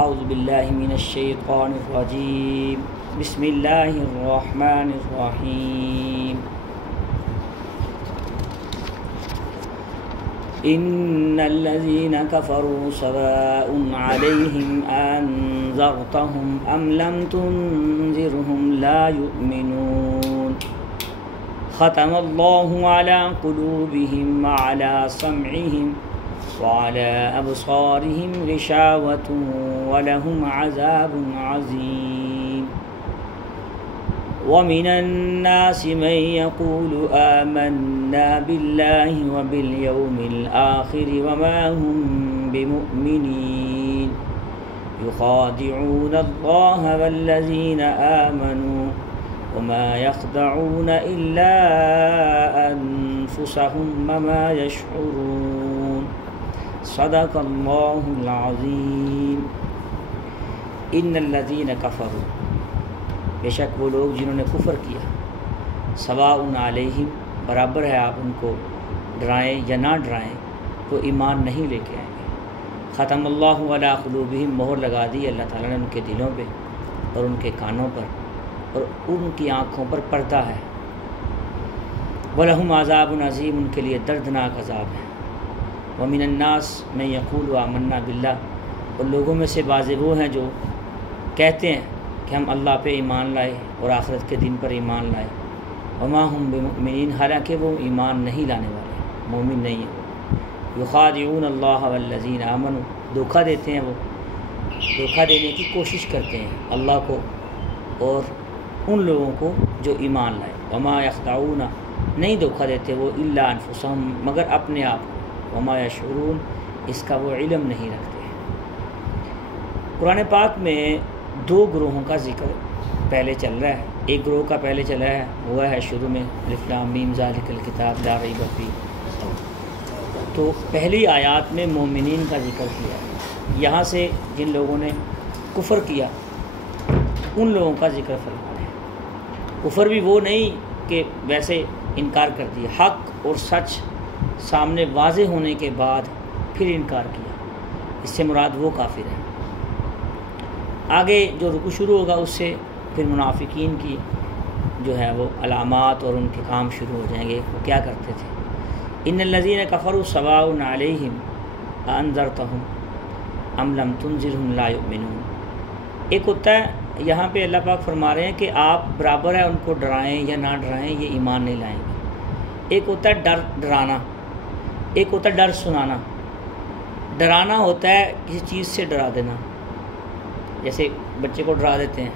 اعوذ باللہ من الشیطان الرجیم بسم اللہ الرحمن الرحیم ان الذين كفروا سواء عليهم انذرتهم ام لم تنذرهم لا يؤمنون ختم الله على قلوبهم وعلى سمعهم وعلى أبصارهم غشاوة ولهم عذاب عظيم ومن الناس من يقول آمنا بالله وباليوم الآخر وما هم بمؤمنين يخادعون الله والذين آمنوا وما يخدعون إلا أنفسهم وما يشعرون صدق اللہ العظیم۔ ان الذین کفروا، بے شک وہ لوگ جنہوں نے کفر کیا، سواء علیہم، برابر ہے آپ ان کو ڈرائیں یا نہ ڈرائیں، وہ ایمان نہیں لے کے آئیں گے۔ ختم اللہ علی قلوبہم، مہر لگا دی اللہ تعالیٰ نے ان کے دلوں پہ اور ان کے کانوں پر اور ان کی آنکھوں پر پردہ ہے۔ وَلَهُمْ عَذَابٌ عَظِيمٌ، ان کے لیے دردناک عذاب ہے۔ وَمِنَ النَّاسِ مَن يَقُولُ آمَنَّا بِاللَّهِ، اور لوگوں میں سے بعض وہ ہیں جو کہتے ہیں کہ ہم اللہ پہ ایمان لائے اور آخرت کے دن پر ایمان لائے۔ وَمَا هُم بِمُؤْمِنِينَ، حالانکہ وہ ایمان نہیں لانے والے، مومن نہیں ہیں۔ يُخَادِعُونَ اللَّهَ وَالَّذِينَ آمَنُوا، دھوکہ دیتے ہیں، وہ دھوکہ دینے کی کوشش کرتے ہیں اللہ کو اور ان لوگوں کو جو ایمان لائے۔ وَمَا يَخْدَعُونَ، نہیں دھوکہ دیتے وہ إِلَّا أَنفُسَهُمْ، مگر اپنے آپ کو۔ وما یشعرون، اس کا وہ علم نہیں رکھتے۔ قرآن پاک میں دو گروہوں کا ذکر پہلے چل رہا ہے۔ ایک گروہ کا پہلے چلا ہے، ہوا ہے شروع میں الف لام میم ذالک الکتاب لا ریب فیہ، تو پہلی آیات میں مومنین کا ذکر کیا ہے۔ یہاں سے جن لوگوں نے کفر کیا ان لوگوں کا ذکر فرما رہے ہیں۔ کفر بھی وہ نہیں کہ ویسے انکار کر دیا، حق اور سچ سامنے واضح ہونے کے بعد پھر انکار کیا، اس سے مراد وہ کافر ہیں۔ آگے جو رکوع شروع ہوگا اس سے پھر منافقین کی جو ہے وہ علامات اور ان کے کام شروع ہو جائیں گے، وہ کیا کرتے تھے۔ ان الذین کفروا سواء علیہم انذرتہم ام لم تنذرہم لا یؤمنون۔ ایک ہوتا ہے یہاں پہ اللہ پاک فرما رہے ہیں کہ آپ برابر ہے ان کو ڈرائیں یا نہ ڈرائیں، یہ ایمان نہیں لائیں گے۔ ایک ہوتا ہے ڈرانا، ایک ہوتا ہے ڈر سنانا۔ ڈرانا ہوتا ہے کسی چیز سے ڈرا دینا، جیسے بچے کو ڈرا دیتے ہیں۔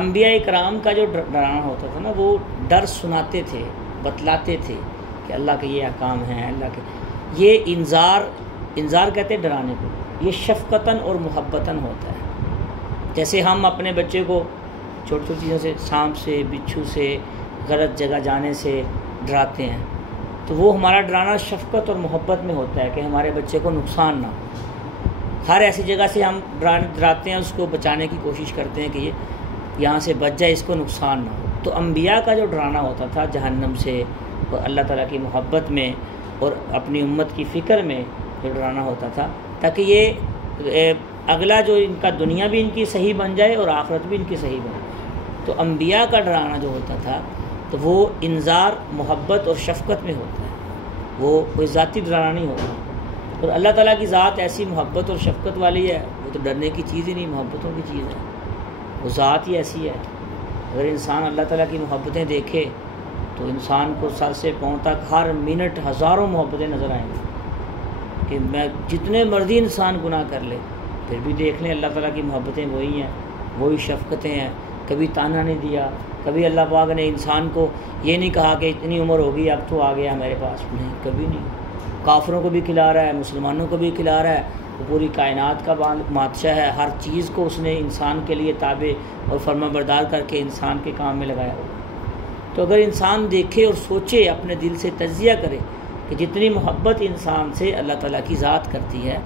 انبیاء کرام کا جو ڈرانا ہوتا تھا نا، وہ ڈر سناتے تھے، بتلاتے تھے کہ اللہ کے یہ احکام ہیں، اللہ کے یہ انذار کہتے ہیں ڈرانے کو۔ یہ شفقتاً اور محبتاً ہوتا ہے۔ جیسے ہم اپنے بچے کو چھوٹی چھوٹی چیزوں سے، سانپ سے، بچھو سے، غلط جگہ جانے سے ڈراتے ہیں، تو وہ ہمارا ڈرانا شفقت اور محبت میں ہوتا ہے کہ ہمارے بچے کو نقصان نہ ہو۔ ہر ایسی جگہ سے ہم ڈراتے ہیں، اس کو بچانے کی کوشش کرتے ہیں کہ یہ یہاں سے بچ جائے، اس کو نقصان نہ ہو۔ تو انبیاء کا جو ڈرانا ہوتا تھا جہنم سے اور اللہ تعالیٰ کی محبت میں اور اپنی امت کی فکر میں جو ڈرانا ہوتا تھا، تاکہ یہ اگلا جو ان کا دنیا بھی ان کی صحیح بن جائے اور آخرت بھی ان کی صحیح بن جائے۔ تو انبیاء کا ڈرانا جو ہوتا تھا تو وہ انذار، محبت اور شفقت میں ہوتا ہے، وہ کوئی ذاتی ڈرانا نہیں ہوتا۔ اور اللہ تعالیٰ کی ذات ایسی محبت اور شفقت والی ہے، وہ تو ڈرنے کی چیز ہی نہیں، محبتوں کی چیز ہے، وہ ذات ہی ایسی ہے۔ اگر انسان اللہ تعالیٰ کی محبتیں دیکھے تو انسان کو سر سے پاؤں تک ہر منٹ ہزاروں محبتیں نظر آئیں گی، کہ میں جتنے مرضی انسان گناہ کر لے پھر بھی دیکھ لیں اللہ تعالیٰ کی محبتیں وہی ہیں، وہی شفقتیں ہیں۔ کبھی تانا نہیں دیا، کبھی اللہ پاک نے انسان کو یہ نہیں کہا کہ اتنی عمر ہوگی اب تو آ گیا ہمارے پاس، نہیں، کبھی نہیں۔ کافروں کو بھی کھلا رہا ہے، مسلمانوں کو بھی کھلا رہا ہے، وہ پوری کائنات کا بادشاہ ہے، ہر چیز کو اس نے انسان کے لیے تابع اور فرما بردار کر کے انسان کے کام میں لگایا ہوا۔ تو اگر انسان دیکھے اور سوچے، اپنے دل سے تجزیہ کرے کہ جتنی محبت انسان سے اللہ تعالیٰ کی ذات کرتی ہے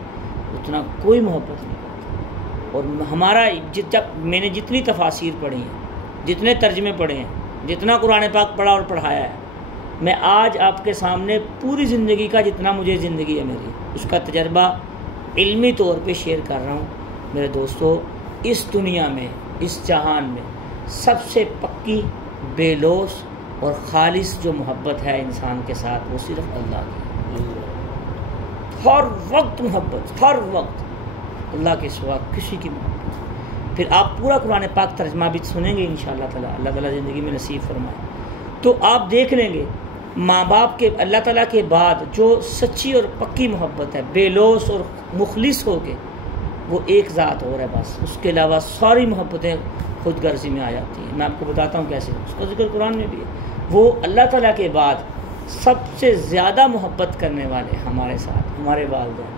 اتنا کوئی محبت نہیں کرتی۔ اور ہمارا جب میں نے جتنی تفاسیر پڑھی ہیں، جتنے ترجمے پڑھے ہیں، جتنا قرآن پاک پڑھا اور پڑھایا ہے، میں آج آپ کے سامنے پوری زندگی کا جتنا مجھے زندگی ہے میری، اس کا تجربہ علمی طور پہ شیئر کر رہا ہوں میرے دوستو اس دنیا میں، اس جہان میں سب سے پکی، بے لوث اور خالص جو محبت ہے انسان کے ساتھ وہ صرف اللہ کی، ہر وقت محبت، ہر وقت اللہ کے سوا کسی کی محبت۔ پھر آپ پورا قرآن پاک ترجمہ بھی سنیں گے انشاءاللہ تعالیٰ، اللہ تعالیٰ زندگی میں نصیب فرمائے، تو آپ دیکھ لیں گے ماں باپ کے اللہ تعالیٰ کے بعد جو سچی اور پکی محبت ہے، بے لوث اور مخلص ہو کے، وہ ایک ذات اور ہے بس، اس کے علاوہ ساری محبتیں خود غرضی میں آ جاتی ہیں۔ میں آپ کو بتاتا ہوں کیسے، اس کا ذکر قرآن میں بھی ہے۔ وہ اللہ تعالیٰ کے بعد سب سے زیادہ محبت کرنے والے ہمارے ساتھ ہمارے والدین،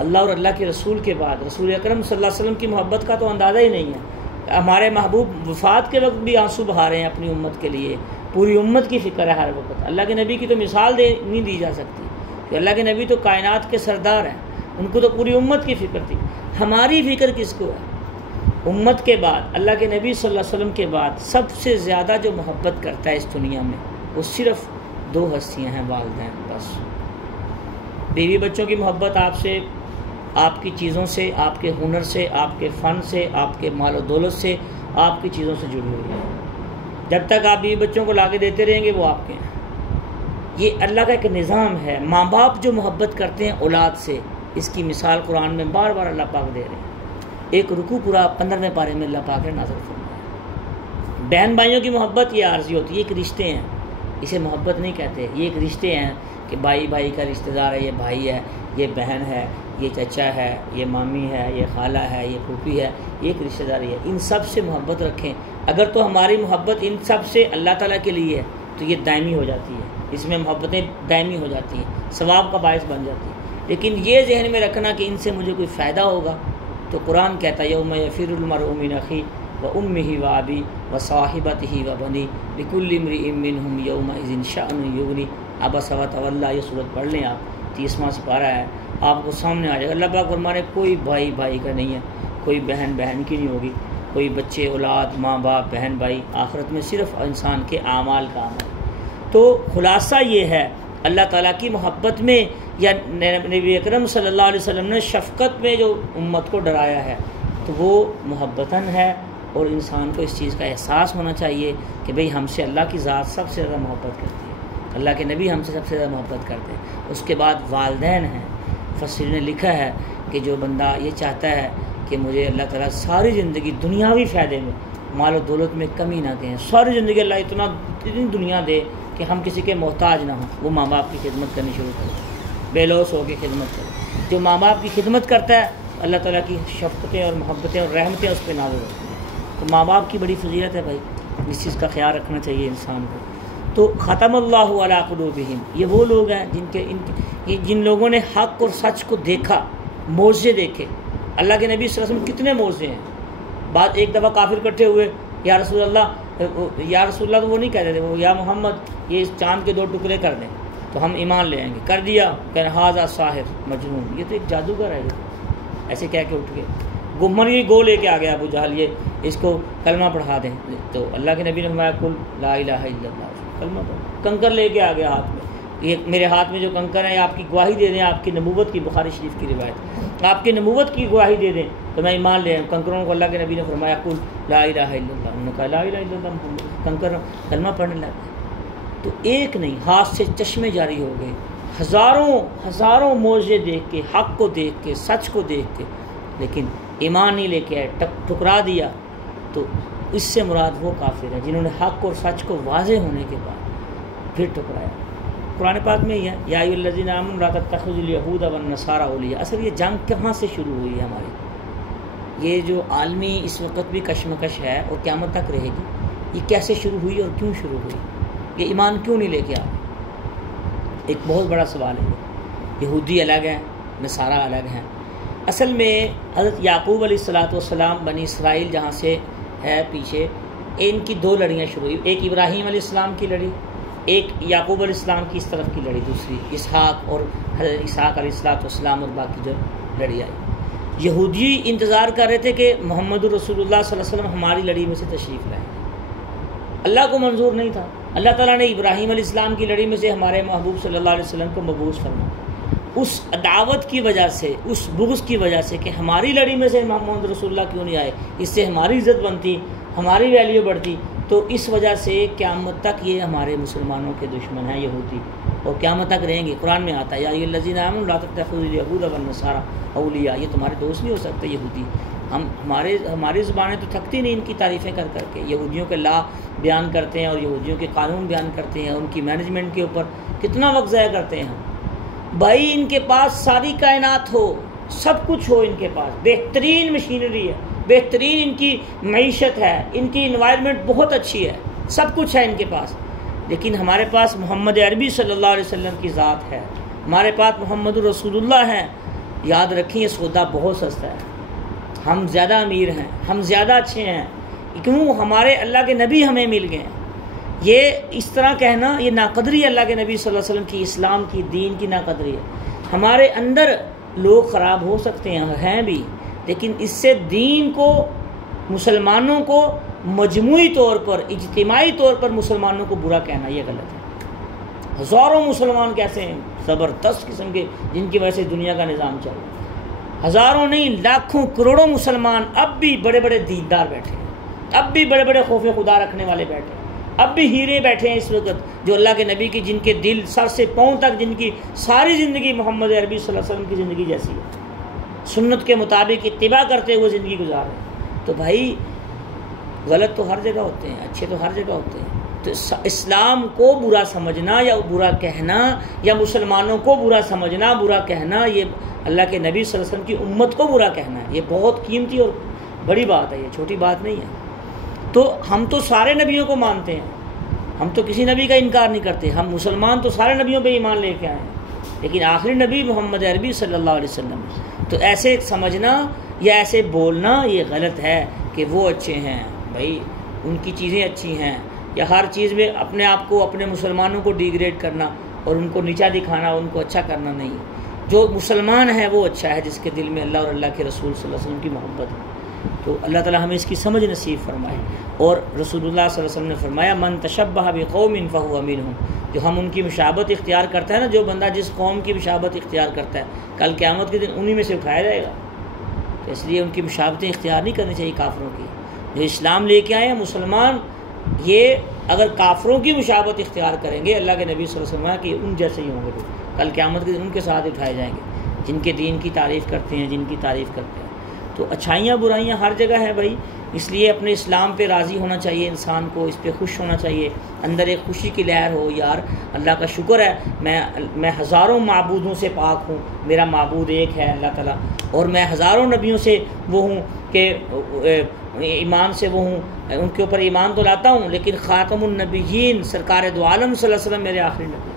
اللہ اور اللہ کے رسول کے بعد رسول اکرم صلی اللہ علیہ وسلم کی محبت کا تو اندازہ ہی نہیں ہے۔ ہمارے محبوب وفات کے وقت بھی آنسو بہا رہے ہیں اپنی امت کے لیے، پوری امت کی فکر ہے ہر وقت۔ اللہ کے نبی کی تو مثال نہیں دی جا سکتی کہ اللہ کے نبی تو کائنات کے سردار ہیں، ان کو تو پوری امت کی فکر تھی۔ ہماری فکر کس کو ہے؟ امت کے بعد، اللہ کے نبی صلی اللہ علیہ وسلم کے بعد سب سے زیادہ جو محبت کرتا ہے اس دنیا میں وہ صرف دو ہستیاں ہیں، والدین بس۔ بیوی بچوں کی محبت آپ سے، آپ کی چیزوں سے، آپ کے ہنر سے، آپ کے فن سے، آپ کے مال و دولت سے، آپ کی چیزوں سے جڑی ہوئی ہے۔ جب تک آپ بیوی بچوں کو لا کے دیتے رہیں گے وہ آپ کے ہیں۔ یہ اللہ کا ایک نظام ہے۔ ماں باپ جو محبت کرتے ہیں اولاد سے، اس کی مثال قرآن میں بار بار اللہ پاک دے رہے ہیں۔ ایک رکوع پورا 15ویں پارے میں اللہ پاک نے نازل فرمایا۔ بہن بھائیوں کی محبت یہ عارضی ہوتی ہے، ایک رشتے ہیں، اسے محبت نہیں کہتے، یہ ایک رشتے ہیں کہ بھائی بھائی کا رشتہ دار ہے، یہ بھائی ہے، یہ بہن ہے، یہ چچا ہے، یہ مامی ہے، یہ خالہ ہے، یہ پھوپھی ہے، یہ ایک رشتہ داری ہے۔ ان سب سے محبت رکھیں۔ اگر تو ہماری محبت ان سب سے اللہ تعالیٰ کے لیے ہے تو یہ دائمی ہو جاتی ہے، اس میں محبتیں دائمی ہو جاتی ہیں، ثواب کا باعث بن جاتی ہیں۔ لیکن یہ ذہن میں رکھنا کہ ان سے مجھے کوئی فائدہ ہوگا، تو قرآن کہتا ہے یوم یفر المرء من اخیہ وامہ وابیہ وصاحبتہ وبنیہ لکل امرئ منہم یومئذ شأن یغنیہ۔ عبس وتولی، یہ سورت پڑھ لیں آپ، 30واں سپارہ ہے، آپ کو سامنے آ جائے گا۔ اللہ پاک فرمانے کوئی بھائی بھائی کا نہیں ہے، کوئی بہن بہن کی نہیں ہوگی، کوئی بچے اولاد ماں باپ بہن بھائی، آخرت میں صرف انسان کے اعمال کا عمل۔ تو خلاصہ یہ ہے اللہ تعالیٰ کی محبت میں، یا نبی اکرم صلی اللہ علیہ وسلم نے شفقت میں جو امت کو ڈرایا ہے تو وہ محبتاً ہے، اور انسان کو اس چیز کا احساس ہونا چاہیے کہ بھئی ہم سے اللہ کی ذات سب سے زیادہ محبت کرتی ہے، اللہ کے نبی ہم سے سب سے زیادہ محبت کرتے ہیں، اس کے بعد والدین ہیں۔ مفسرین نے لکھا ہے کہ جو بندہ یہ چاہتا ہے کہ مجھے اللہ تعالیٰ ساری زندگی دنیاوی فائدے میں، مال و دولت میں کمی نہ دیں، ساری زندگی اللہ اتنی دنیا دے کہ ہم کسی کے محتاج نہ ہوں، وہ ماں باپ کی خدمت کرنی شروع کرے، بے لوث ہو کے خدمت کرے۔ جو ماں باپ کی خدمت کرتا ہے اللہ تعالیٰ کی شفقتیں اور محبتیں اور رحمتیں اس پہ نازل ہوتی ہیں۔ تو ماں باپ کی بڑی فضیلت ہے بھائی، اس چیز کا خیال رکھنا چاہیے انسان کو۔ تو ختم اللہ علی قلوبہم، یہ وہ لوگ ہیں جن لوگوں نے حق اور سچ کو دیکھا، معجزے دیکھے۔ اللہ کے نبی صلی اللہ علیہ وسلم کتنے معجزے ہیں۔ بعد ایک دفعہ کافر اکٹھے ہوئے، یا رسول اللہ تو وہ نہیں کہتے تھے، وہ یا محمد یہ چاند کے 2 ٹکڑے کر دیں تو ہم ایمان لے آئیں گے، کر دیا کہ ھذا ساحر مجنون، یہ تو ایک جادوگر ہے، ایسے کہہ کے اٹھ گئے۔ گمری گو لے کے آ گیا ابو جہل، یہ اس کو کلمہ پڑھا دیں، تو اللہ کے نبی نے فرمایا کل لا الہ الا اللہ، کلمہ پڑھو۔ کنکر لے کے آ گیا ہاتھ میں، یہ میرے ہاتھ میں جو کنکر ہے آپ کی گواہی دے دیں آپ کی نبوت کی، بخاری شریف کی روایت، آپ کی نبوت کی گواہی دے دیں تو میں ایمان لے آؤں۔ کنکروں کو اللہ کے نبی نے فرمایا کل لا الہ الا اللہ، انہوں نے کہا لا الہ الا اللہ محمد، کنکر کلمہ پڑھنے لگ گئے۔ تو ایک نہیں، ہاتھ سے چشمے جاری ہو گئے، ہزاروں معجزے دیکھ کے، حق کو دیکھ کے، سچ کو دیکھ کے، لیکن ایمان نہیں لے کے آئے، ٹکرا دیا۔ تو اس سے مراد وہ کافر ہیں جنہوں نے حق اور سچ کو واضح ہونے کے بعد پھر ٹکرایا۔ قرآن پاک میں یہ ہے یا ایھا الذین آمنوا لا تتخذوا الیہود والنصارى اولیاء۔ اصل یہ جنگ کہاں سے شروع ہوئی ہے ہماری؟ یہ جو عالمی اس وقت بھی کشمکش ہے اور قیامت تک رہے گی، یہ کیسے شروع ہوئی اور کیوں شروع ہوئی؟ یہ ایمان کیوں نہیں لے کے آئے؟ ایک بہت بڑا سوال ہے۔ یہودی الگ ہیں، نصارہ الگ ہیں۔ اصل میں حضرت یعقوب علیہ السلام بنی اسرائیل جہاں سے ہے پیچھے، ان کی 2 لڑیاں شروع ہوئی، ایک ابراہیم علیہ السلام کی لڑی، ایک یعقوب علیہ السلام کی اس طرف کی لڑی، دوسری اسحاق اور حضرت اسحاق علیہ السلام اور باقی جو لڑی آئی۔ یہودی انتظار کر رہے تھے کہ محمد رسول اللہ صلی اللہ علیہ وسلم ہماری لڑی میں سے تشریف لائیں، اللہ کو منظور نہیں تھا۔ اللہ تعالیٰ نے ابراہیم علیہ السلام کی لڑی میں سے ہمارے محبوب صلی اللہ علیہ وسلم کو مبعوث فرمایا، اس عداوت کی وجہ سے، اس بغض کی وجہ سے کہ ہماری لڑی میں سے محمد رسول اللہ کیوں نہیں آئے، اس سے ہماری عزت بنتی، ہماری ویلیو بڑھتی، تو اس وجہ سے قیامت تک یہ ہمارے مسلمانوں کے دشمن ہیں یہودی، اور قیامت تک رہیں گے۔ قرآن میں آتا ہے یا ایھا الذین آمنوا لا تتخذوا الیہود والنصارى اولیاء، یہ تمہارے دوست نہیں ہو سکتے یہودی۔ ہماری زبانیں تو تھکتی نہیں ان کی تعریفیں کر کر کے، یہودیوں کے لا بیان کرتے ہیں اور یہودیوں کے قانون بیان کرتے ہیں، ان کی مینجمنٹ کے اوپر کتنا وقت ضائع کرتے ہیں ہم۔ بھائی ان کے پاس ساری کائنات ہو، سب کچھ ہو، ان کے پاس بہترین مشینری ہے، بہترین ان کی معیشت ہے، ان کی انوائرمنٹ بہت اچھی ہے، سب کچھ ہے ان کے پاس، لیکن ہمارے پاس محمد عربی صلی اللہ علیہ وسلم کی ذات ہے، ہمارے پاس محمد رسول اللہ ہے۔ یاد رکھیں یہ سودا بہت سستا ہے، ہم زیادہ امیر ہیں، ہم زیادہ اچھے ہیں، کیوں؟ ہمارے اللہ کے نبی ہمیں مل گئے ہیں۔ یہ اس طرح کہنا یہ ناقدری اللہ کے نبی صلی اللہ علیہ وسلم کی، اسلام کی، دین کی ناقدری ہے۔ ہمارے اندر لوگ خراب ہو سکتے ہیں بھی، لیکن اس سے دین کو، مسلمانوں کو مجموعی طور پر، اجتماعی طور پر مسلمانوں کو برا کہنا یہ غلط ہے۔ ہزاروں مسلمان کیسے ہیں زبردست قسم کے، جن کی وجہ سے دنیا کا نظام چل رہا ہے، ہزاروں نہیں لاکھوں کروڑوں مسلمان اب بھی بڑے بڑے دیندار بیٹھے ہیں، اب بھی بڑے بڑے خوف خدا رکھنے والے بیٹھے ہیں، اب بھی ہیرے بیٹھے ہیں اس وقت جو اللہ کے نبی کی، جن کے دل سر سے پاؤں تک، جن کی ساری زندگی محمد عربی صلی اللہ علیہ وسلم کی زندگی جیسی ہے، سنت کے مطابق اتباع کرتے ہوئے زندگی گزار رہے ہیں۔ تو بھائی غلط تو ہر جگہ ہوتے ہیں، اچھے تو ہر جگہ ہوتے ہیں، تو اسلام کو برا سمجھنا یا برا کہنا، یا مسلمانوں کو برا سمجھنا، برا کہنا، یہ اللہ کے نبی صلی اللہ علیہ وسلم کی امت کو برا کہنا ہے، یہ بہت قیمتی اور بڑی بات ہے، یہ چھوٹی بات نہیں ہے۔ تو ہم تو سارے نبیوں کو مانتے ہیں، ہم تو کسی نبی کا انکار نہیں کرتے، ہم مسلمان تو سارے نبیوں پہ ایمان لے کے آئے ہیں، لیکن آخری نبی محمد عربی صلی اللہ علیہ وسلم، تو ایسے سمجھنا یا ایسے بولنا یہ غلط ہے کہ وہ اچھے ہیں، بھائی ان کی چیزیں اچھی ہیں، یا ہر چیز میں اپنے آپ کو، اپنے مسلمانوں کو ڈیگریڈ کرنا اور ان کو نیچا دکھانا، ان کو اچھا کرنا نہیں۔ جو مسلمان ہے وہ اچھا ہے، جس کے دل میں اللہ اور اللہ کے رسول صلی اللہ علیہ وسلم کی محبت ہے۔ تو اللہ تعالیٰ ہمیں اس کی سمجھ نصیب فرمائے۔ اور رسول اللہ صلی اللہ علیہ وسلم نے فرمایا من تشبہ بقوم فہو منہم، جو ہم ان کی مشابہت اختیار کرتا ہے نا، جو بندہ جس قوم کی مشابہت اختیار کرتا ہے کل قیامت کے دن انہی میں سے اٹھایا جائے گا۔ تو اس لیے ان کی مشابہتیں اختیار نہیں کرنی چاہیے کافروں کی، جو اسلام لے کے آئے ہیں مسلمان، یہ اگر کافروں کی مشابہت اختیار کریں گے، اللہ کے نبی صلی اللہ علیہ وسلم کہ ان جیسے ہی ہوں گے، کل قیامت کے دن ان کے ساتھ اٹھائے جائیں گے، جن کے دین کی تعریف کرتے ہیں، جن کی تعریف کرتے ہیں۔ تو اچھائیاں برائیاں ہر جگہ ہے بھائی، اس لیے اپنے اسلام پہ راضی ہونا چاہیے انسان کو، اس پہ خوش ہونا چاہیے، اندر ایک خوشی کی لہر ہو، یار اللہ کا شکر ہے میں ہزاروں معبودوں سے پاک ہوں، میرا معبود ایک ہے اللہ تعالیٰ، اور میں ہزاروں نبیوں سے وہ ہوں کہ ایمان سے وہ ہوں، ان کے اوپر ایمان تو لاتا ہوں، لیکن خاتم النبیین سرکار دو عالم صلی اللہ علیہ وسلم میرے آخری نبی،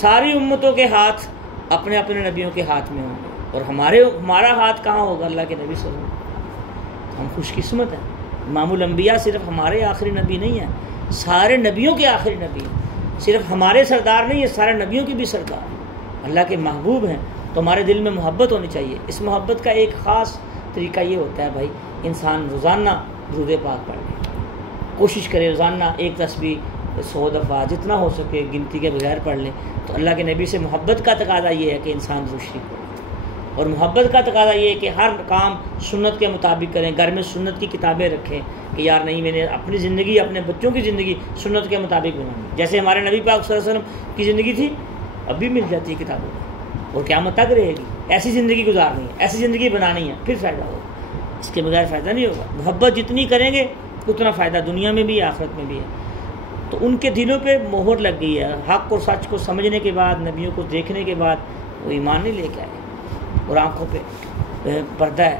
ساری امتوں کے ہاتھ اپنے اپنے نبیوں کے ہاتھ میں ہوں گے، اور ہمارا ہاتھ کہاں ہوگا؟ اللہ کے نبی صلی اللہ علیہ وسلم۔ ہم خوش قسمت ہیں، امام الانبیاء صرف ہمارے آخری نبی نہیں ہیں، سارے نبیوں کے آخری نبی ہیں، صرف ہمارے سردار نہیں ہے، سارے نبیوں کی بھی سردار، اللہ کے محبوب ہیں۔ تو ہمارے دل میں محبت ہونی چاہیے۔ اس محبت کا ایک خاص طریقہ یہ ہوتا ہے بھائی، انسان روزانہ درود پاک پڑھ لے، کوشش کرے روزانہ ایک تسبیح 100 دفعہ جتنا ہو سکے گنتی کے بغیر پڑھ لیں، تو اللہ کے نبی سے محبت کا تقاضا یہ ہے کہ انسان درود شریف پڑھے، اور محبت کا تقاضا یہ ہے کہ ہر کام سنت کے مطابق کریں، گھر میں سنت کی کتابیں رکھیں کہ یار نہیں، میں نے اپنی زندگی، اپنے بچوں کی زندگی سنت کے مطابق بنانی، جیسے ہمارے نبی پاک صلی اللہ علیہ وسلم کی زندگی تھی اب بھی مل جاتی ہے کتابوں میں، اور قیامت تک رہے گی۔ ایسی زندگی گزارنی ہے، ایسی زندگی بنانی ہے، پھر فائدہ ہوگا، اس کے بغیر فائدہ نہیں ہوگا۔ محبت جتنی کریں گے اتنا فائدہ دنیا میں بھی آخرت میں بھی ہے۔ تو ان کے دلوں پہ مہر لگ گئی ہے، حق اور سچ کو سمجھنے کے بعد، نبیوں کو دیکھنے کے بعد وہ ایمان نہیں لے کے آئے، اور آنکھوں پہ پردہ ہے۔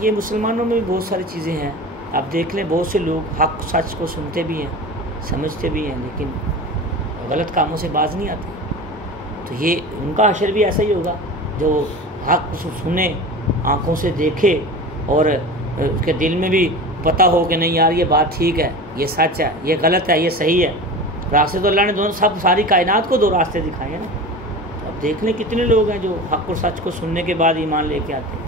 یہ مسلمانوں میں بھی بہت ساری چیزیں ہیں، آپ دیکھ لیں، بہت سے لوگ حق سچ کو سنتے بھی ہیں، سمجھتے بھی ہیں، لیکن غلط کاموں سے باز نہیں آتے۔ تو یہ ان کا حشر بھی ایسا ہی ہوگا، جو حق سنے، آنکھوں سے دیکھے، اور اس کے دل میں بھی پتہ ہو کہ نہیں یار یہ بات ٹھیک ہے، یہ سچ ہے، یہ غلط ہے، یہ صحیح ہے۔ راستے تو اللہ نے دونوں ساری کائنات کو 2 راستے دکھائے ہیں نا۔ اب دیکھ لیں کتنے لوگ ہیں جو حق اور سچ کو سننے کے بعد ایمان لے کے آتے ہیں،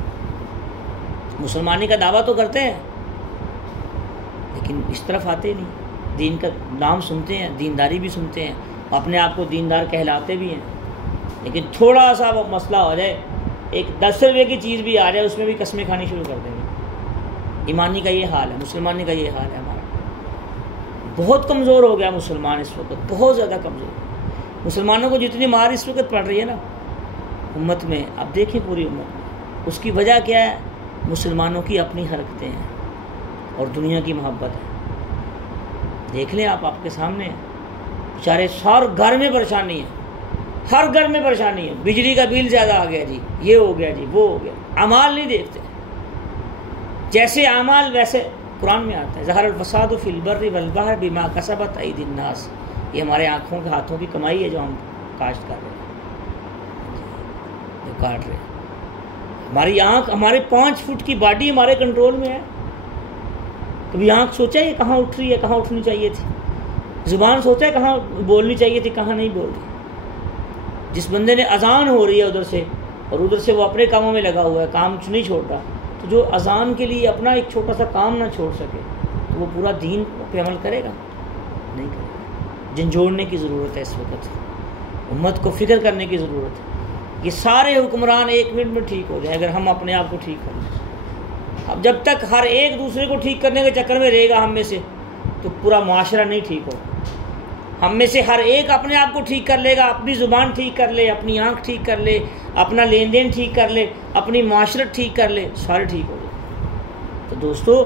مسلمانی کا دعویٰ تو کرتے ہیں لیکن اس طرف آتے نہیں، دین کا نام سنتے ہیں، دینداری بھی سنتے ہیں، اپنے آپ کو دیندار کہلاتے بھی ہیں، لیکن تھوڑا سا وہ مسئلہ ہو جائے، ایک 10 روپے کی چیز بھی آ جائے، اس میں بھی قسمیں کھانی شروع کر دیں گے۔ ایمانی کا یہ حال ہے، مسلمانی کا یہ حال ہے ہمارا۔ بہت کمزور ہو گیا مسلمان اس وقت، بہت زیادہ کمزور۔ مسلمانوں کو جتنی مار اس وقت پڑ رہی ہے نا امت میں، اب دیکھیں پوری امت میں، اس کی وجہ کیا ہے؟ مسلمانوں کی اپنی حرکتیں ہیں اور دنیا کی محبت ہے۔ دیکھ لیں آپ کے سامنے ہیں، بیچارے ہر گھر میں پریشانی ہے، ہر گھر میں پریشانی ہے۔ بجلی کا بل زیادہ آ گیا جی، یہ ہو گیا جی، وہ ہو گیا۔ اعمال نہیں دیکھتے، جیسے اعمال ویسے قرآن میں آتا ہے ظہر الفساد فی البر والبحر بما کسبت ایدی الناس، یہ ہمارے آنکھوں کے ہاتھوں کی کمائی ہے جو ہم کاشت کر رہے ہیں، جو کاٹ رہے ہیں۔ ہماری آنکھ، ہمارے 5 فٹ کی باڈی ہمارے کنٹرول میں ہے۔ کبھی آنکھ سوچا ہے کہاں اٹھ رہی ہے، کہاں اٹھنی چاہیے تھی؟ زبان سوچا ہے کہاں بولنی چاہیے تھی، کہاں نہیں بول رہی؟ جس بندے نے اذان ہو رہی ہے ادھر سے اور ادھر سے وہ اپنے کاموں میں لگا ہوا ہے، کام نہیں چھوڑ رہا، تو جو اذان کے لیے اپنا ایک چھوٹا سا کام نہ چھوڑ سکے تو وہ پورا دین پہ عمل کرے گا؟ نہیں کرے گا۔ جھنجھوڑنے کی ضرورت ہے اس وقت، امت کو فکر کرنے کی ضرورت ہے۔ یہ سارے حکمران 1 منٹ میں ٹھیک ہو جائیں اگر ہم اپنے آپ کو ٹھیک کر لیں۔ اب جب تک ہر ایک دوسرے کو ٹھیک کرنے کے چکر میں رہے گا ہم میں سے، تو پورا معاشرہ نہیں ٹھیک ہوگا۔ ہم میں سے ہر ایک اپنے آپ کو ٹھیک کر لے گا، اپنی زبان ٹھیک کر لے، اپنی آنکھ ٹھیک کر لے، اپنا لین دین ٹھیک کر لے، اپنی معاشرت ٹھیک کر لے، سارے ٹھیک ہو جائے۔ تو دوستو،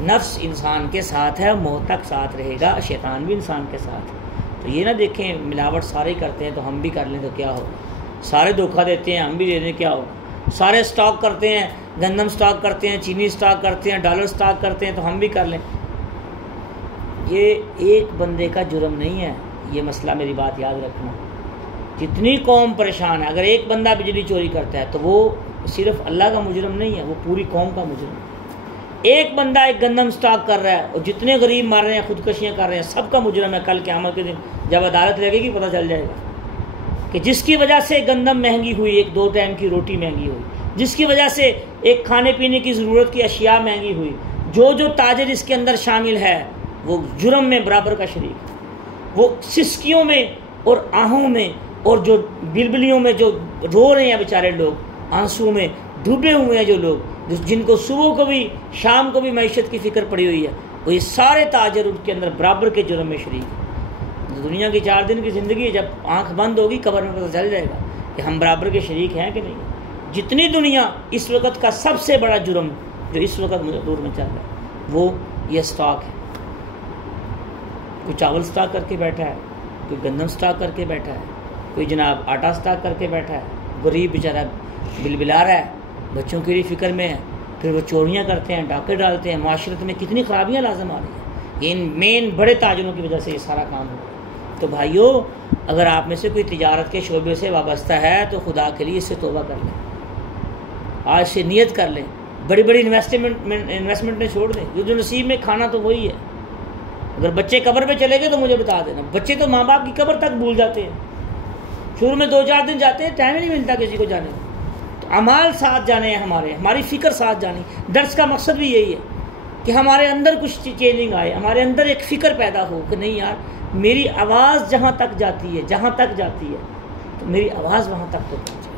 نفس انسان کے ساتھ ہے، موت تک ساتھ رہے گا، شیطان بھی انسان کے ساتھ ہے۔ تو یہ نہ دیکھیں ملاوٹ سارے کرتے ہیں تو ہم بھی کر لیں تو کیا ہوگا، سارے دھوکہ دیتے ہیں ہم بھی دے دیں کیا ہوگا، سارے سٹاک کرتے ہیں، گندم سٹاک کرتے ہیں، چینی سٹاک کرتے ہیں، ڈالر سٹاک کرتے ہیں تو ہم بھی کر لیں۔ یہ ایک بندے کا جرم نہیں ہے، یہ مسئلہ میری بات یاد رکھنا۔ جتنی قوم پریشان ہے، اگر ایک بندہ بجلی چوری کرتا ہے تو وہ صرف اللہ کا مجرم نہیں ہے، وہ پوری قوم کا مجرم ہے۔ ایک بندہ ایک گندم سٹاک کر رہا ہے اور جتنے غریب مر رہے ہیں، خودکشیاں کر رہے ہیں، سب کا مجرم ہے۔ کل قیامت کے دن جب عدالت لگے گی پتہ چل جائے گا کہ جس کی وجہ سے گندم مہنگی ہوئی، ایک 2 ٹائم کی روٹی مہنگی ہوئی، جس کی وجہ سے ایک کھانے پینے کی ضرورت کی اشیاء مہنگی ہوئی، جو تاجر اس کے اندر شامل ہے وہ جرم میں برابر کا شریک ہے۔ وہ سسکیوں میں اور آہوں میں اور جو بلبلیوں میں جو رو رہے ہیں بیچارے لوگ، آنسو میں ڈوبے ہوئے ہیں جو لوگ، جن کو صبح کو بھی شام کو بھی معیشت کی فکر پڑی ہوئی ہے، وہ یہ سارے تاجر ان کے اندر برابر کے جرم میں شریک ہیں۔ دنیا کی 4 دن کی زندگی ہے، جب آنکھ بند ہوگی قبر میں پتہ چل جائے گا کہ ہم برابر کے شریک ہیں کہ نہیں۔ جتنی دنیا اس وقت کا سب سے بڑا جرم جو اس وقت دور میں چل رہا ہے وہ یہ سٹاک ہے۔ کوئی چاول سٹاک کر کے بیٹھا ہے، کوئی گندم سٹاک کر کے بیٹھا ہے، کوئی جناب آٹا سٹاک کر کے بیٹھا ہے، غریب بیچارہ بلبلا رہا ہے، بچوں کے لیے فکر میں ہے، پھر وہ چوریاں کرتے ہیں، ڈاکے ڈالتے ہیں، معاشرت میں کتنی خرابیاں لازم آ رہی ہیں۔ یہ ان مین بڑے تاجروں کی وجہ سے یہ سارا کام ہو رہا ہے۔ تو بھائیو، اگر آپ میں سے کوئی تجارت کے شعبے سے وابستہ ہے تو خدا کے لیے اس سے توبہ کر لیں، آج سے نیت کر لیں، بڑی بڑی انویسٹمنٹ نے چھوڑ دیں، جو نصیب میں کھانا تو وہی ہے۔ اگر بچے قبر پہ چلے گئے تو مجھے بتا دینا، بچے تو ماں باپ کی قبر تک بھول جاتے ہیں، شروع میں 2-4 دن جاتے ہیں، ٹائم ہی نہیں ملتا کسی کو جانے کا۔ تو اعمال ساتھ جانے ہیں ہماری فکر ساتھ جانی۔ درس کا مقصد بھی یہی ہے کہ ہمارے اندر کچھ چینجنگ آئے، ہمارے اندر ایک فکر پیدا ہو کہ نہیں یار، میری آواز جہاں تک جاتی ہے تو میری آواز وہاں تک تو پہنچے،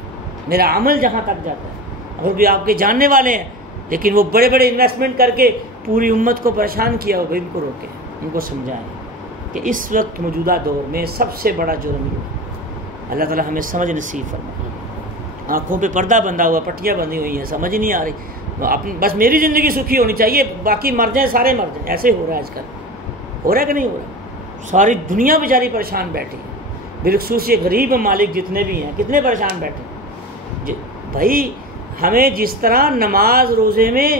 میرا عمل جہاں تک جاتا ہے۔ اگر بھی آپ کے جاننے والے ہیں لیکن وہ بڑے بڑے انویسٹمنٹ کر کے پوری امت کو پریشان کیا ہوگا، ان کو روکیں، ان کو سمجھائیں کہ اس وقت موجودہ دور میں سب سے بڑا جرم یہ ہے۔ اللہ تعالیٰ ہمیں سمجھ نصیب فرمائے۔ آنکھوں پہ پردہ بندھا ہوا، پٹیاں بندھی ہوئی ہیں، سمجھ نہیں آ رہی، بس میری زندگی سکھی ہونی چاہیے، باقی مر جائیں، سارے مر جائیں۔ ایسے ہو رہا ہے آج کل، ہو رہا ہے کہ نہیں ہو رہا؟ ساری دنیا بیچاری پریشان بیٹھی ہے، بالخصوص یہ غریب ممالک جتنے بھی ہیں کتنے پریشان بیٹھے ہیں۔ بھائی، ہمیں جس طرح نماز روزے میں،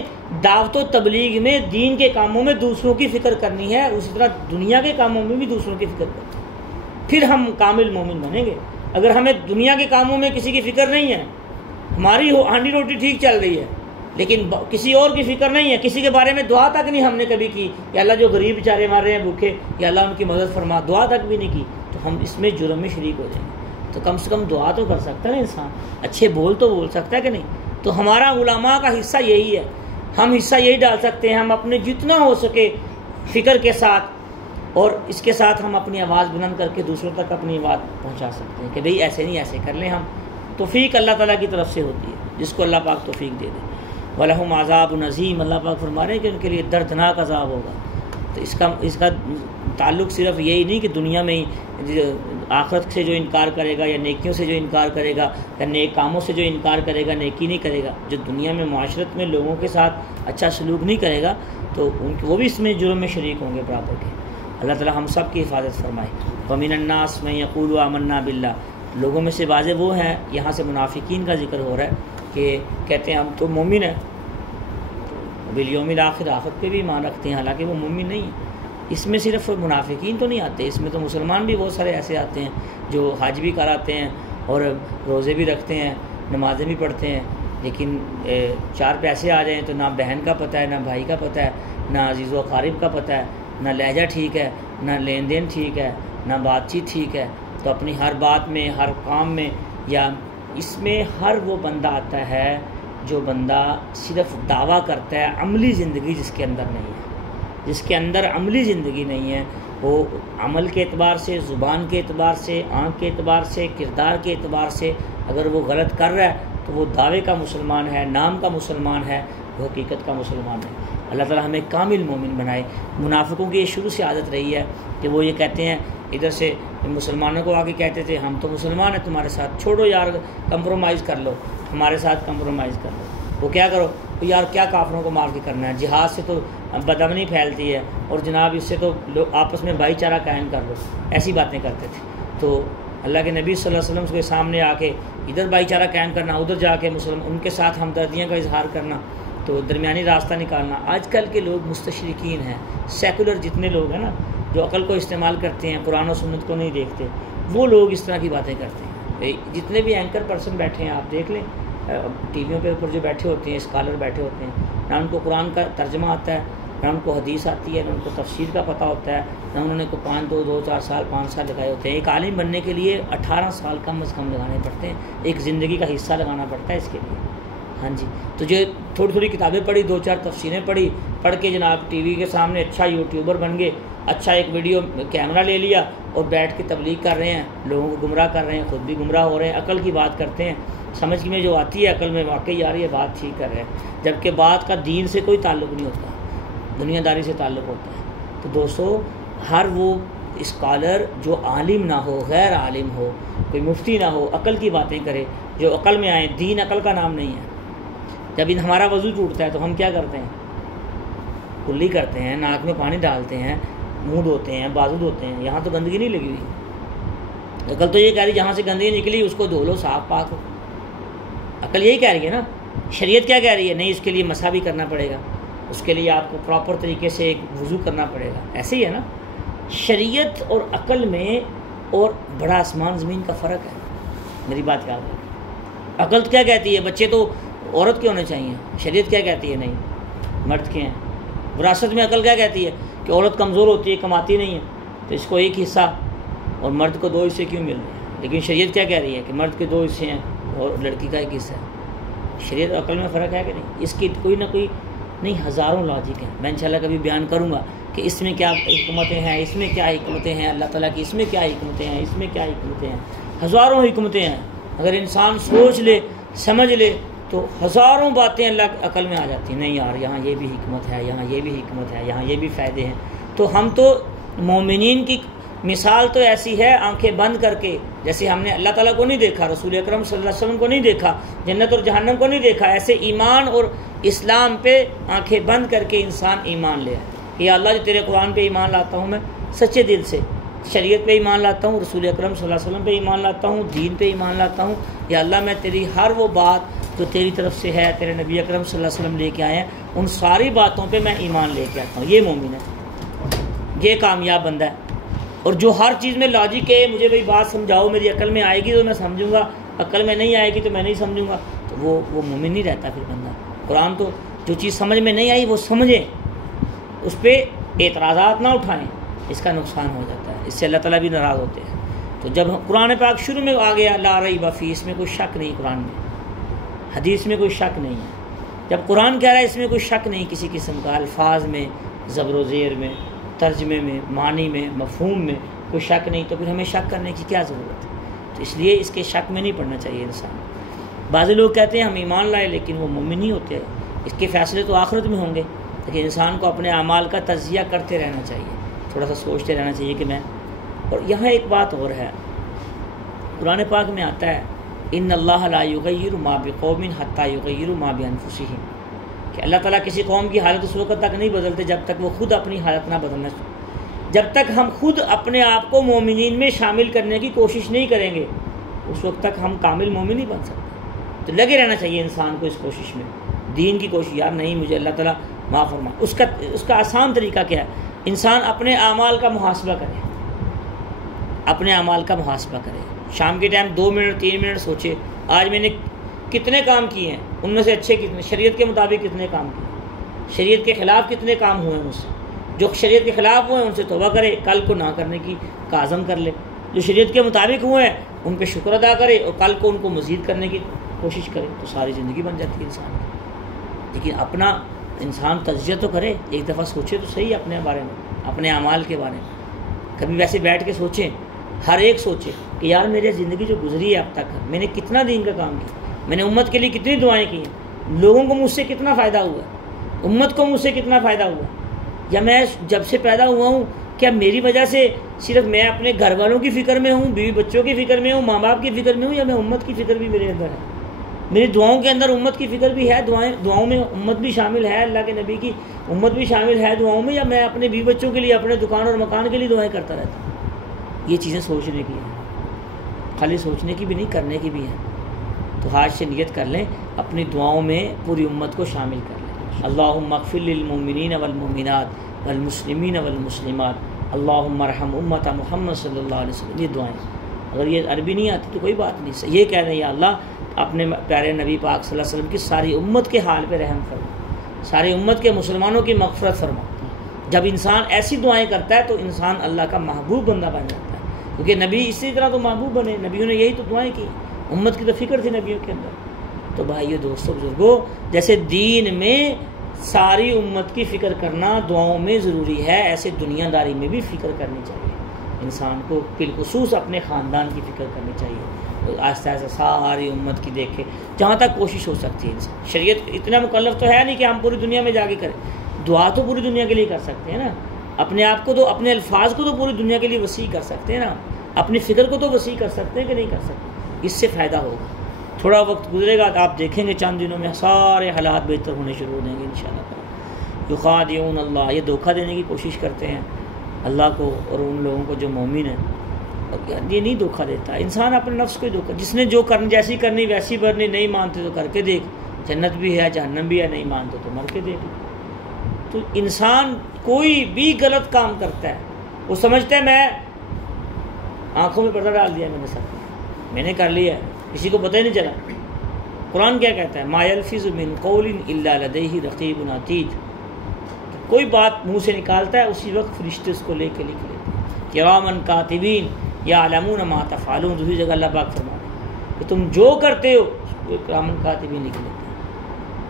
دعوت و تبلیغ میں، دین کے کاموں میں دوسروں کی فکر کرنی ہے، اسی طرح دنیا کے کاموں میں بھی دوسروں کی فکر کرنی ہے، پھر ہم کامل مومن بنیں گے۔ اگر ہمیں دنیا کے کاموں میں کسی کی فکر نہیں ہے، ہماری ہانڈی روٹی ٹھیک چل رہی ہے لیکن کسی اور کی فکر نہیں ہے، کسی کے بارے میں دعا تک نہیں ہم نے کبھی کی، یا اللہ جو غریب بیچارے مر رہے ہیں بھوکے، یا اللہ ان کی مدد فرما، دعا تک بھی نہیں کی، تو ہم اس میں جرم میں شریک ہو جائیں گے۔ تو کم سے کم دعا تو کر سکتا ہے نا انسان، اچھے بول تو بول سکتا ہے کہ نہیں؟ تو ہمارا علماء کا حصہ یہی ہے، ہم حصہ یہی ڈال سکتے ہیں، ہم اپنے جتنا ہو سکے فکر کے ساتھ اور اس کے ساتھ ہم اپنی آواز بلند کر کے دوسروں تک اپنی بات پہنچا سکتے ہیں کہ بھئی ایسے نہیں، ایسے کر لیں ہم. توفیق اللہ تعالیٰ کی طرف سے ہوتی ہے، جس کو اللہ پاک توفیق دے دے. وَلَهُمْ عَذَابٌ عَظِيمٌ، اللہ پاک فرما رہے ہیں کہ ان کے لیے دردناک عذاب ہوگا. تو اس کا تعلق صرف یہی نہیں کہ دنیا میں ہی آخرت سے جو انکار کرے گا یا نیکیوں سے جو انکار کرے گا یا نیک کاموں سے جو انکار کرے گا، نیکی نہیں کرے گا، جو دنیا میں معاشرت میں لوگوں کے ساتھ اچھا سلوک نہیں کرے گا تو وہ بھی اس میں جرم میں شریک ہوں گے برابر کے. اللہ تعالیٰ ہم سب کی حفاظت فرمائے. وَمِنَ النَّاسِ مَن يَقُولُ آمَنَّا بِاللَّهِ، لوگوں میں سے بعض وہ ہیں، یہاں سے منافقین کا ذکر ہو رہا ہے کہ کہتے ہیں ہم تو مومن ہیں، بالیوم الآخر، آخرت پہ بھی ایمان رکھتے ہیں، حالانکہ وہ مومن نہیں ہیں. اس میں صرف منافقین تو نہیں آتے، اس میں تو مسلمان بھی بہت سارے ایسے آتے ہیں جو حج بھی کراتے ہیں اور روزے بھی رکھتے ہیں، نمازیں بھی پڑھتے ہیں، لیکن چار پیسے آ جائیں تو نہ بہن کا پتہ ہے، نہ بھائی کا پتہ ہے، نہ عزیز و اقارب کا پتہ ہے، نہ لہجہ ٹھیک ہے، نہ لین دین ٹھیک ہے، نہ بات چیت ٹھیک ہے. تو اپنی ہر بات میں، ہر کام میں، یا اس میں ہر وہ بندہ آتا ہے جو بندہ صرف دعویٰ کرتا ہے، عملی زندگی جس کے اندر نہیں ہے، جس کے اندر عملی زندگی نہیں ہے. وہ عمل کے اعتبار سے، زبان کے اعتبار سے، آنکھ کے اعتبار سے، کردار کے اعتبار سے اگر وہ غلط کر رہا ہے تو وہ دعوے کا مسلمان ہے، نام کا مسلمان ہے، وہ حقیقت کا مسلمان ہے. اللہ تعالیٰ ہمیں کامل مومن بنائے. منافقوں کی یہ شروع سے عادت رہی ہے کہ وہ یہ کہتے ہیں، ادھر سے مسلمانوں کو آگے کہتے تھے ہم تو مسلمان ہیں تمہارے ساتھ، چھوڑو یار، کمپرومائز کر لو، ہمارے ساتھ کمپرومائز کر لو. وہ کیا کرو یار، کیا کافروں کو مار کے کرنا ہے، جہاد سے تو بدامنی پھیلتی ہے اور جناب اس سے تو لوگ آپس میں بھائی چارہ قائم کر لو، ایسی باتیں کرتے تھے. تو اللہ کے نبی صلی اللہ علیہ وسلم کے سامنے آ کے ادھر بھائی چارہ قائم کرنا، ادھر جا کے ان کے ساتھ ہمدردیاں کا اظہار کرنا، تو درمیانی راستہ نکالنا. آج کل کے لوگ مستشرقین ہیں، سیکولر جتنے لوگ ہیں نا، جو عقل کو استعمال کرتے ہیں، قرآن و سنت کو نہیں دیکھتے، وہ لوگ اس طرح کی باتیں کرتے ہیں. جتنے بھی اینکر پرسن بیٹھے ہیں آپ دیکھ لیں، ٹی ویوں پہ اوپر جو بیٹھے ہوتے ہیں، اسکالر بیٹھے ہوتے ہیں، نہ ان کو قرآن کا ترجمہ آتا ہے، نہ ان کو حدیث آتی ہے، نہ ان کو تفسیر کا پتہ ہوتا ہے، نہ انہوں نے کو 5 سال لگائے ہوتے ہیں. ایک عالم بننے کے لیے 18 سال کم از کم لگانے پڑتے ہیں، ایک زندگی کا حصہ لگانا پڑتا ہے اس کے لیے. ہاں جی، تو جو تھوڑی تھوڑی کتابیں پڑھی، 2-4 تفسیریں پڑھ کے جناب ٹی وی کے سامنے اچھا یوٹیوبر بن گئے، اچھا ایک ویڈیو کیمرہ لے لیا اور بیٹھ کے تبلیغ کر رہے ہیں، لوگوں کو گمراہ کر رہے ہیں، خود بھی گمراہ ہو رہے ہیں. عقل کی بات کرتے ہیں، سمجھ میں جو آتی ہے عقل میں واقعی آ رہی ہے، بات ٹھیک کر رہے ہیں، جبکہ بات کا دین سے کوئی تعلق نہیں ہوتا، دنیا داری سے تعلق ہوتا ہے. تو دوستو، ہر وہ اسکالر جو عالم نہ ہو، غیر عالم ہو، کوئی مفتی نہ ہو، عقل کی باتیں کرے جو عقل میں آئیں. دین عقل کا نام نہیں ہے. جب ہمارا وضو ٹوٹتا ہے تو ہم کیا کرتے ہیں؟ کلی کرتے ہیں، ناک میں پانی ڈالتے ہیں، منہ دھوتے ہیں، بازو دھوتے ہیں. یہاں تو گندگی نہیں لگی ہوئی. عقل تو یہ کہہ رہی جہاں سے گندگی نکلی اس کو دھو لو، صاف پاک ہو. عقل یہی کہہ رہی ہے نا. شریعت کیا کہہ رہی ہے؟ نہیں، اس کے لیے مسح بھی کرنا پڑے گا، اس کے لیے آپ کو پراپر طریقے سے ایک وضو کرنا پڑے گا. ایسے ہی ہے نا. شریعت اور عقل میں اور بڑا آسمان زمین کا فرق ہے. میری بات یاد ہے. عقل کیا کہتی ہے؟ بچے تو عورت کے ہونے چاہیے. شریعت کیا کہتی ہے؟ نہیں، مرد کے ہیں. وراثت میں عقل کیا کہتی ہے؟ کہ عورت کمزور ہوتی ہے، کماتی نہیں ہے، تو اس کو ایک حصہ اور مرد کو 2 حصے کیوں مل رہے ہیں؟ لیکن شریعت کیا کہہ رہی ہے؟ کہ مرد کے 2 حصے ہیں اور لڑکی کا 1 حصہ ہے. شریعت اور عقل میں فرق ہے کہ نہیں؟ اس کی کوئی نہ کوئی نہیں، ہزاروں لاجک ہیں. میں انشاءاللہ کبھی بیان کروں گا کہ اس میں کیا حکمتیں ہیں، اس میں کیا حکمتیں ہیں اللہ تعالیٰ کی، اس میں کیا حکمتیں ہیں، اس میں کیا حکمتیں ہیں. ہزاروں حکمتیں ہیں. اگر انسان سوچ لے، سمجھ لے تو ہزاروں باتیں اللہ عقل میں آ جاتی ہیں. نہیں یار، یہاں یہ بھی حکمت ہے، یہاں یہ بھی حکمت ہے، یہاں یہ بھی فائدے ہیں. تو ہم تو مومنین کی مثال تو ایسی ہے، آنکھیں بند کر کے، جیسے ہم نے اللہ تعالیٰ کو نہیں دیکھا، رسول اکرم صلی اللہ علیہ وسلم کو نہیں دیکھا، جنت اور جہنم کو نہیں دیکھا، ایسے ایمان اور اسلام پہ آنکھیں بند کر کے انسان ایمان لے آئے کہ یا اللہ، جو تیرے قرآن پہ ایمان لاتا ہوں میں سچے دل سے، شریعت پہ ایمان لاتا ہوں، رسول اکرم صلی اللہ علیہ وسلم پہ ایمان لاتا ہوں، دین پہ ایمان لاتا ہوں. یا اللہ، میں تیری ہر وہ بات جو تیری طرف سے ہے، تیرے نبی اکرم صلی اللہ علیہ وسلم لے کے آئے ہیں، ان ساری باتوں پہ میں ایمان لے کے آتا ہوں. یہ مومن ہے، یہ کامیاب بندہ ہے. اور جو ہر چیز میں لاجک ہے، مجھے بھائی بات سمجھاؤ، میری عقل میں آئے گی تو میں سمجھوں گا، عقل میں نہیں آئے گی تو میں نہیں سمجھوں گا، تو وہ مومن نہیں رہتا پھر بندہ. قرآن تو جو چیز سمجھ میں نہیں آئی وہ سمجھیں، اس پہ اعتراضات نہ اٹھائیں، اس کا نقصان ہو جاتا ہے، اس سے اللہ تعالیٰ بھی ناراض ہوتے ہیں. تو جب قرآن پاک شروع میں آ گیا لا ریب فیہ، اس میں کوئی شک نہیں، قرآن میں، حدیث میں کوئی شک نہیں ہے. جب قرآن کہہ رہا ہے اس میں کوئی شک نہیں کسی قسم کا، الفاظ میں، زبر و زیر میں، ترجمے میں، معنی میں، مفہوم میں کوئی شک نہیں، تو پھر ہمیں شک کرنے کی کیا ضرورت ہے؟ تو اس لیے اس کے شک میں نہیں پڑنا چاہیے انسان۔ بعض لوگ کہتے ہیں ہم ایمان لائے لیکن وہ مومن نہیں ہوتے، اس کے فیصلے تو آخرت میں ہوں گے، لیکن انسان کو اپنے اعمال کا تجزیہ کرتے رہنا چاہیے، تھوڑا سا سوچتے رہنا چاہیے کہ میں۔ اور یہاں ایک بات اور ہے، قرآن پاک میں آتا ہے ان اللہ لا یغیر ما بقوم حتی یغیروا ما بانفسہم، کہ اللہ تعالیٰ کسی قوم کی حالت اس وقت تک نہیں بدلتے جب تک وہ خود اپنی حالت نہ بدلنا چاہتے۔ جب تک ہم خود اپنے آپ کو مومنین میں شامل کرنے کی کوشش نہیں کریں گے اس وقت تک ہم کامل مومن نہیں بن سکتے۔ تو لگے رہنا چاہیے انسان کو اس کوشش میں، دین کی کوشش، یار نہیں مجھے اللہ تعالیٰ معاف فرمائے۔ اس کا آسان طریقہ کیا ہے؟ انسان اپنے اعمال کا محاسبہ کرے، اپنے اعمال کا محاسبہ کرے، شام کے ٹائم 2 منٹ 3 منٹ سوچے آج میں نے کتنے کام کیے ہیں، ان میں سے اچھے کتنے، شریعت کے مطابق کتنے کام کیے، شریعت کے خلاف کتنے کام ہوئے ہیں مجھ سے، جو شریعت کے خلاف ہوئے ہیں ان سے توبہ کرے، کل کو نہ کرنے کی کا عزم کر لے، جو شریعت کے مطابق ہوئے ہیں ان پہ شکر ادا کرے اور کل کو ان کو مزید کرنے کی کوشش کرے، تو ساری زندگی بن جاتی ہے انسان کی۔ لیکن اپنا انسان تجزیہ تو کرے، ایک دفعہ سوچے تو صحیح اپنے بارے میں، اپنے اعمال کے بارے میں، کبھی ویسے بیٹھ کے سوچیں، ہر ایک سوچے کہ یار میری زندگی جو گزری ہے اب تک میں نے کتنا دین کا کام کیا، میں نے امت کے لیے کتنی دعائیں کی ہیں، لوگوں کو مجھ سے کتنا فائدہ ہوا ہے، امت کو مجھ سے کتنا فائدہ ہوا ہے، یا میں جب سے پیدا ہوا ہوں کیا میری وجہ سے صرف میں اپنے گھر والوں کی فکر میں ہوں، بیوی بچوں کی فکر میں ہوں، ماں باپ کی فکر میں ہوں، یا میں امت کی فکر بھی میرے اندر ہے، میری دعاؤں کے اندر امت کی فکر بھی ہے، دعاؤں میں امت بھی شامل ہے، اللہ کے نبی کی امت بھی شامل ہے دعاؤں میں، یا میں اپنے بیوی بچوں کے لیے، اپنے دکان اور مکان کے لیے دعائیں کرتا رہتا ہوں۔ یہ چیزیں سوچنے کی ہیں، خالی سوچنے کی بھی نہیں، کرنے کی بھی ہیں۔ تو آج سے نیت کر لیں اپنی دعاؤں میں پوری امت کو شامل کر لیں۔ اللہم اغفر للمؤمنین والمؤمنات والمسلمین والمسلمات اللہم ارحم امت محمد صلی اللہ علیہ وسلم، یہ دعائیں۔ اگر یہ عربی نہیں آتی تو کوئی بات نہیں، یہ کہہ دیں یا اللہ اپنے پیارے نبی پاک صلی اللہ علیہ وسلم کی ساری امت کے حال پہ رحم فرما، ساری امت کے مسلمانوں کی مغفرت فرما۔ جب انسان ایسی دعائیں کرتا ہے تو انسان اللہ کا محبوب بندہ بن جاتا ہے، کیونکہ نبی اسی طرح تو محبوب بنے، نبیوں نے یہی تو دعائیں کی، امت کی تو فکر تھی نبیوں کے اندر۔ تو بھائیو دوستو بزرگو، جیسے دین میں ساری امت کی فکر کرنا دعاؤں میں ضروری ہے، ایسے دنیا داری میں بھی فکر کرنی چاہیے انسان کو، بالخصوص اپنے خاندان کی فکر کرنی چاہیے، آہستہ آہستہ ساری امت کی دیکھے جہاں تک کوشش ہو سکتی ہے انسان۔ شریعت اتنا مکلف تو ہے نہیں کہ ہم پوری دنیا میں جا کے کریں، دعا تو پوری دنیا کے لیے کر سکتے ہیں نا، اپنے آپ کو تو، اپنے الفاظ کو تو پوری دنیا کے لیے وسیع کر سکتے ہیں نا، اپنی فکر کو تو وسیع کر سکتے ہیں کہ نہیں کر سکتے؟ اس سے فائدہ ہوگا۔ تھوڑا وقت گزرے گا تو آپ دیکھیں گے چند دنوں میں سارے حالات بہتر ہونے شروع ہو جائیں گے انشاءاللہ۔ یخادعون اللہ، یہ دھوکہ دینے کی کوشش کرتے ہیں اللہ کو اور ان لوگوں کو جو مومن ہیں، یہ نہیں دھوکہ دیتا انسان، اپنے نفس کو ہی دھوکہ، جس نے جو کرنی جیسی کرنی ویسی برنی، نہیں مانتے تو کر کے دیکھ، جنت بھی ہے جہنم بھی ہے، نہیں مانتے تو مر کے دیکھ۔ تو انسان کوئی بھی غلط کام کرتا ہے وہ سمجھتا ہے میں آنکھوں میں پردہ ڈال دیا، میں نے سب میں نے کر لیا، کسی کو پتہ ہی نہیں چلا۔ قرآن کیا کہتا ہے؟ ما یلفظ من قول الا لدیہ رقیب عتید، کوئی بات منہ سے نکالتا ہے اسی وقت فرشتے اس کو لے کے لکھ لیتے ہیں، کرامن کاتبین یعلمون ما تفعلون۔ دوسری جگہ اللہ پاک فرماتے ہیں کہ تم جو کرتے ہو وہ کرامن کاتبین لکھ لیتے ہیں۔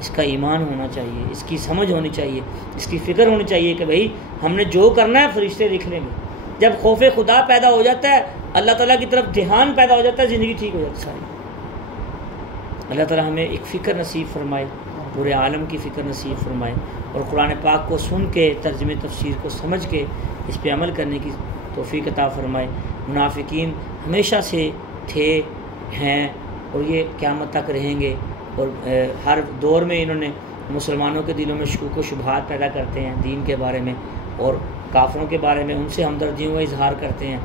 اس کا ایمان ہونا چاہیے، اس کی سمجھ ہونی چاہیے، اس کی فکر ہونی چاہیے کہ بھائی ہم نے جو کرنا ہے فرشتے لکھ لیں گے۔ جب خوف خدا پیدا ہو جاتا ہے، اللہ تعالیٰ کی طرف دھیان پیدا ہو جاتا ہے، زندگی ٹھیک ہو جاتی ہے ساری۔ اللہ تعالیٰ ہمیں ایک فکر نصیب فرمائے، پورے عالم کی فکر نصیب فرمائے، اور قرآن پاک کو سن کے، ترجمے تفسیر کو سمجھ کے اس پہ عمل کرنے کی توفیق عطا فرمائے۔ منافقین ہمیشہ سے تھے، ہیں، اور یہ قیامت تک رہیں گے، اور ہر دور میں انہوں نے مسلمانوں کے دلوں میں شکوک و شبہات پیدا کرتے ہیں دین کے بارے میں، اور کافروں کے بارے میں ان سے ہمدردیوں کا اظہار کرتے ہیں،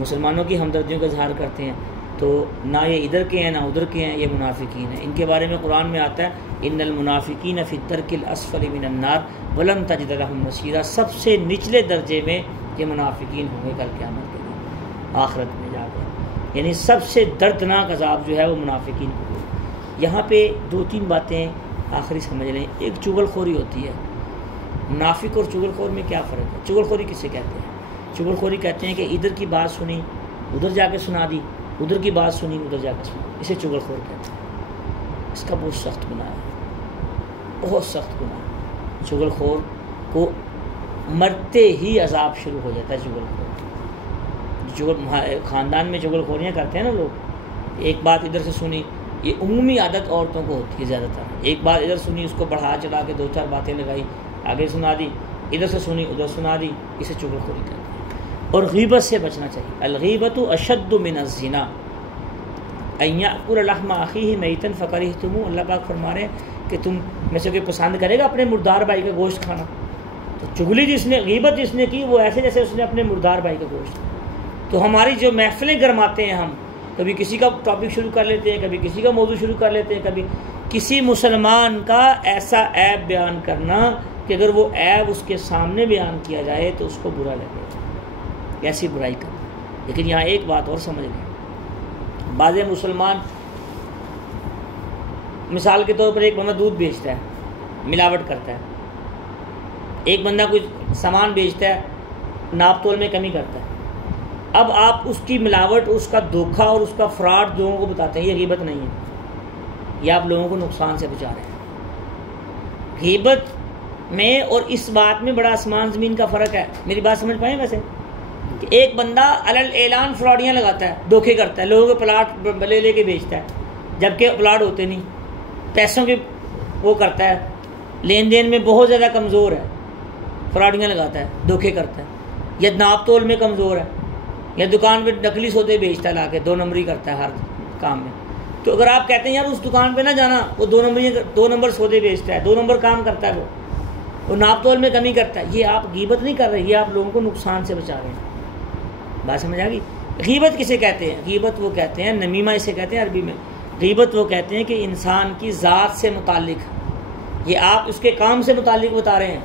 مسلمانوں کی ہمدردیوں کا اظہار کرتے ہیں۔ تو نہ یہ ادھر کے ہیں نہ ادھر کے ہیں، یہ منافقین ہیں۔ ان کے بارے میں قرآن میں آتا ہے ان المنافقین فی الدرک الاسفل من النار ولن تجد لهم نصیرا، سب سے نچلے درجے میں یہ منافقین ہوں گے کل قیامت کے دن، آخرت میں جا کر، یعنی سب سے دردناک عذاب جو ہے وہ منافقین کو ہوگا۔ یہاں پہ 2-3 باتیں آخری سمجھ لیں۔ ایک چغل خوری ہوتی ہے، منافق اور چغل خور میں کیا فرق ہے؟ چغل خوری کسے کہتے ہیں؟ چغل خوری کہتے ہیں کہ ادھر کی بات سنی ادھر جا کے سنا دی، ادھر کی بات سنی ادھر جا کے سنا، اسے چغل خور کہتے ہیں۔ اس کا بہت سخت گناہ ہے، بہت سخت گناہ ہے۔ چغل خور کو مرتے ہی عذاب شروع ہو جاتا ہے چغل خور. خاندان میں چغل خوریاں کرتے ہیں نا لوگ، ایک بات ادھر سے سنی، یہ عمومی عادت عورتوں کو ہوتی ہے زیادہ تر، ایک بات ادھر سنی اس کو بڑھا چڑھا کے 2-4 باتیں لگائی، آگے سنا دی، ادھر سے سنی ادھر سنا دی، اسے چغل خوری کہتے ہیں. اور غیبت سے بچنا چاہیے. الغیبت اشد من الزنا ان یأکل لحم اخیہ میتا فکرہتموہ. اللہ پاک فرما رہے ہیں کہ تم میں سے کوئی پسند کرے گا اپنے مردار بھائی کا گوشت کھانا؟ تو چغلی جس نے، غیبت جس نے کی، وہ ایسے جیسے اس نے اپنے مردار بھائی کا گوشت. تو ہماری جو محفلیں گرماتے ہیں ہم، کبھی کسی کا ٹاپک شروع کر لیتے ہیں، کبھی کسی کا موضوع شروع کر لیتے ہیں، کبھی کسی مسلمان کا ایسا عیب بیان کرنا کہ اگر وہ عیب اس کے سامنے بیان کیا جائے تو اس کو برا لگے، ایسی برائی کرنا. لیکن یہاں ایک بات اور سمجھ لیں، بعض مسلمان مثال کے طور پر ایک بندہ دودھ بیچتا ہے، ملاوٹ کرتا ہے، ایک بندہ کوئی سامان بیچتا ہے، ناپ تول میں کمی کرتا ہے. اب آپ اس کی ملاوٹ، اس کا دھوکہ اور اس کا فراڈ لوگوں کو بتاتے ہیں، یہ غیبت نہیں ہے، یہ آپ لوگوں کو نقصان سے بچا رہے ہیں. غیبت میں اور اس بات میں بڑا آسمان زمین کا فرق ہے. میری بات سمجھ پائیں ویسے کہ ایک بندہ علل اعلان فراڈیاں لگاتا ہے، دھوکے کرتا ہے، لوگوں کے پلاٹ لے کے بیچتا ہے جبکہ پلاٹ ہوتے نہیں، پیسوں کے وہ کرتا ہے، لین دین میں بہت زیادہ کمزور ہے، فراڈیاں لگاتا ہے، دھوکے کرتا ہے، یا ناپ تول میں کمزور ہے، یا دکان پہ نقلی سودے بیچتا ہے، لا کے 2 نمبری کرتا ہے ہر کام میں. تو اگر آپ کہتے ہیں یار اس دکان پہ نہ جانا، وہ 2 نمبر سودے بیچتا ہے، 2 نمبر کام کرتا ہے، وہ ناپ تول میں کمی کرتا ہے، یہ آپ غیبت نہیں کر رہے، یہ آپ لوگوں کو نقصان سے بچا رہے ہیں. بات سمجھ آ گئی؟ غیبت کسے کہتے ہیں؟ غیبت وہ کہتے ہیں، نمیمہ اسے کہتے ہیں عربی میں. غیبت وہ کہتے ہیں کہ انسان کی ذات سے متعلق، یہ آپ اس کے کام سے متعلق بتا رہے ہیں،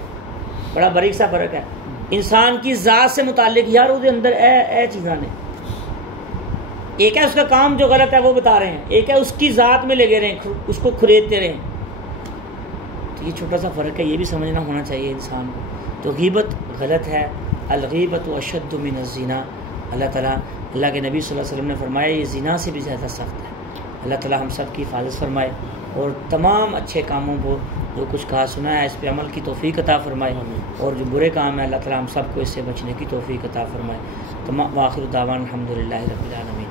بڑا باریک سا فرق ہے. انسان کی ذات سے متعلق، یار وہ اندر اے چیزاں نے، ایک ہے اس کا کام جو غلط ہے وہ بتا رہے ہیں، ایک ہے اس کی ذات میں لگے رہے ہیں، اس کو کھریدتے رہے. تو یہ چھوٹا سا فرق ہے، یہ بھی سمجھنا ہونا چاہیے انسان کو. تو غیبت غلط ہے. الغیبت اشد من الزنا. اللہ کے نبی صلی اللہ علیہ وسلم نے فرمایا یہ زنا سے بھی زیادہ سخت ہے. اللہ تعالیٰ ہم سب کی حفاظت فرمائے اور تمام اچھے کاموں کو جو کچھ کہا سنا ہے اس پہ عمل کی توفیق عطا فرمائے، اور جو برے کام ہیں اللہ تعالیٰ ہم سب کو اس سے بچنے کی توفیق عطا فرمائے. وآخر دعوانا الحمدللہ رب العالمین.